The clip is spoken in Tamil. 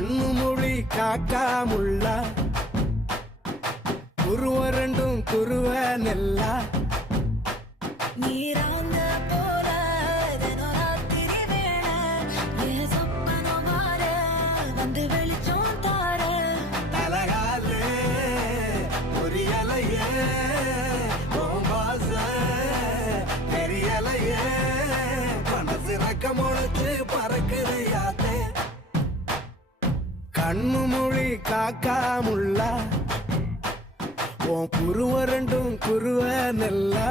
கண்ணு மொழி காக்காமுள்ள குருவ ரெண்டும் குருவ நெல்லா நீராந்த போல தினராத்திரி வேள என் சொப்பனம் மாற வந்து வெளிச்சம் தார தலகாலே பொரியலையே பாச தெரியலையே மனசு ரக்க முளைச்சு பறக்குதையாத்தே கண்ணு மொழி காக்காமுள்ள உன் குருவ ரெண்டும் குருவ நெல்லா